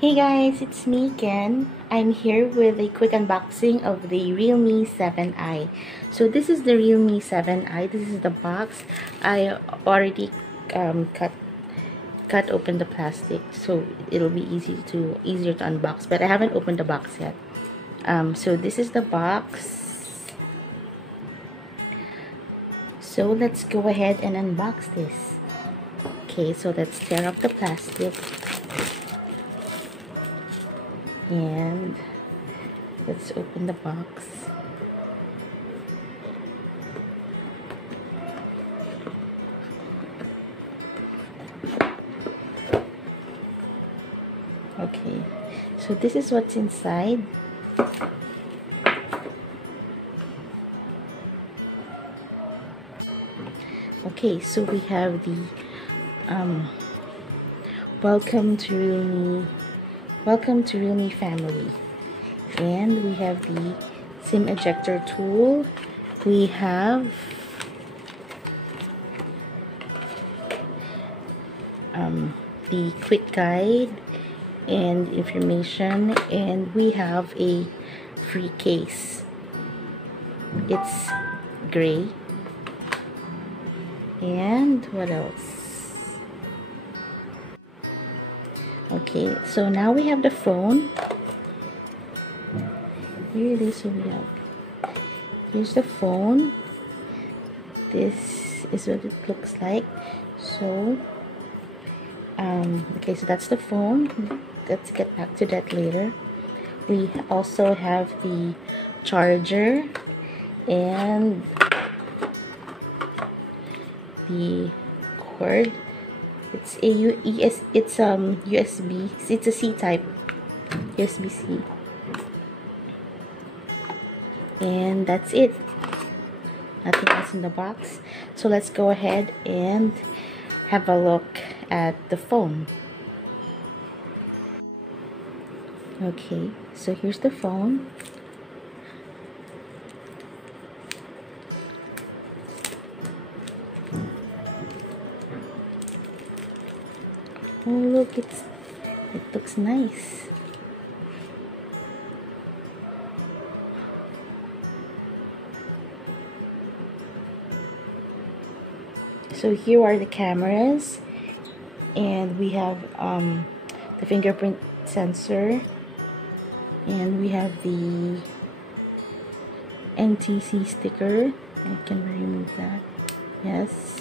Hey guys, it's me again. I'm here with a quick unboxing of the Realme 7i. So this is the Realme 7i. This is the box. I already cut open the plastic, so it'll be easier to unbox. But I haven't opened the box yet. So this is the box. So let's go ahead and unbox this. Okay, so let's tear up the plastic. And let's open the box. Okay, so this is what's inside. Okay, so we have the welcome to Realme family, and we have the SIM ejector tool. We have the quick guide and information, and we have a free case. It's gray. And what else? Okay, so now we have the phone. Here it is. So we have, here's the phone. This is what it looks like. So okay, so that's the phone. Let's get back to that later. We also have the charger and the cord. It's a USB. It's a C type, USB-C, and that's it. Nothing else in the box. So let's go ahead and have a look at the phone. Okay, so here's the phone. Oh look, it looks nice. So here are the cameras, and we have the fingerprint sensor, and we have the NTC sticker. I can remove that. Yes.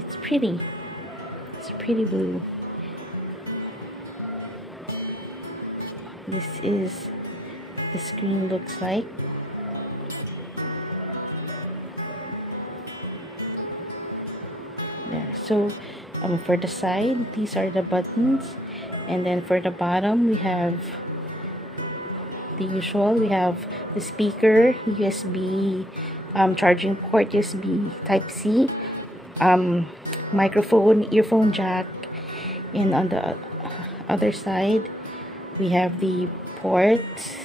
It's pretty. It's pretty blue. This is the screen looks like. There. So for the side, these are the buttons, and then for the bottom we have the usual. We have the speaker, USB charging port, USB type C, microphone, earphone jack, and on the other side we have the port,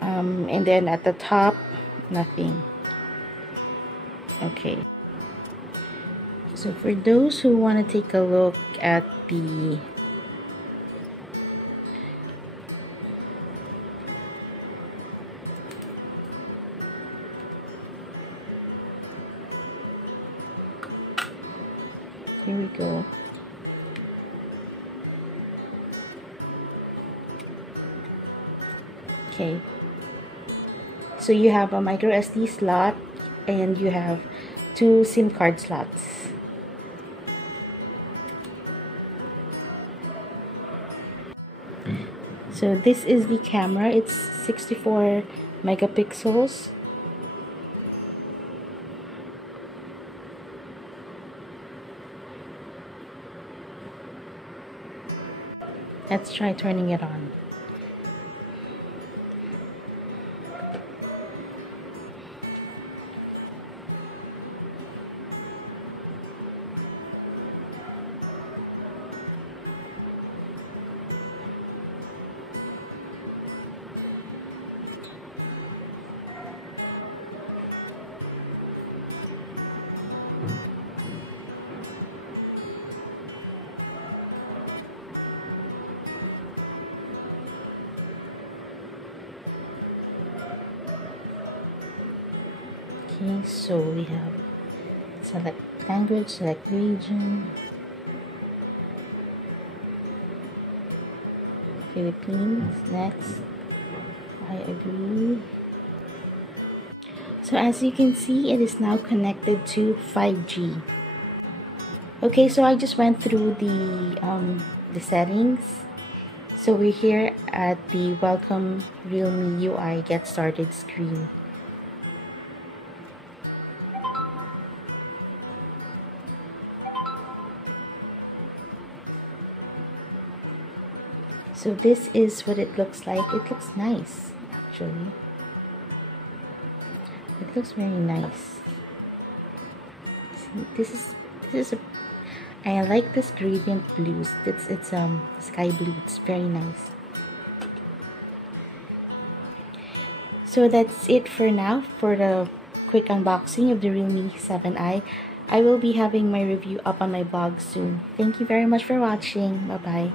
and then at the top nothing. Okay, so for those who want to take a look at the here we go. Okay, so you have a micro SD slot, and you have 2 SIM card slots. So this is the camera. It's 64 megapixels. Let's try turning it on. Okay, so we have select language, select region, Philippines. Next, I agree. So as you can see, it is now connected to 5G. Okay, so I just went through the settings. So we're here at the Welcome Realme UI Get Started screen. So this is what it looks like. It looks nice, actually. It looks very nice. See, this is a, I like this gradient blues. It's sky blue. It's very nice. So that's it for now for the quick unboxing of the Realme 7i. I will be having my review up on my blog soon. Thank you very much for watching. Bye bye.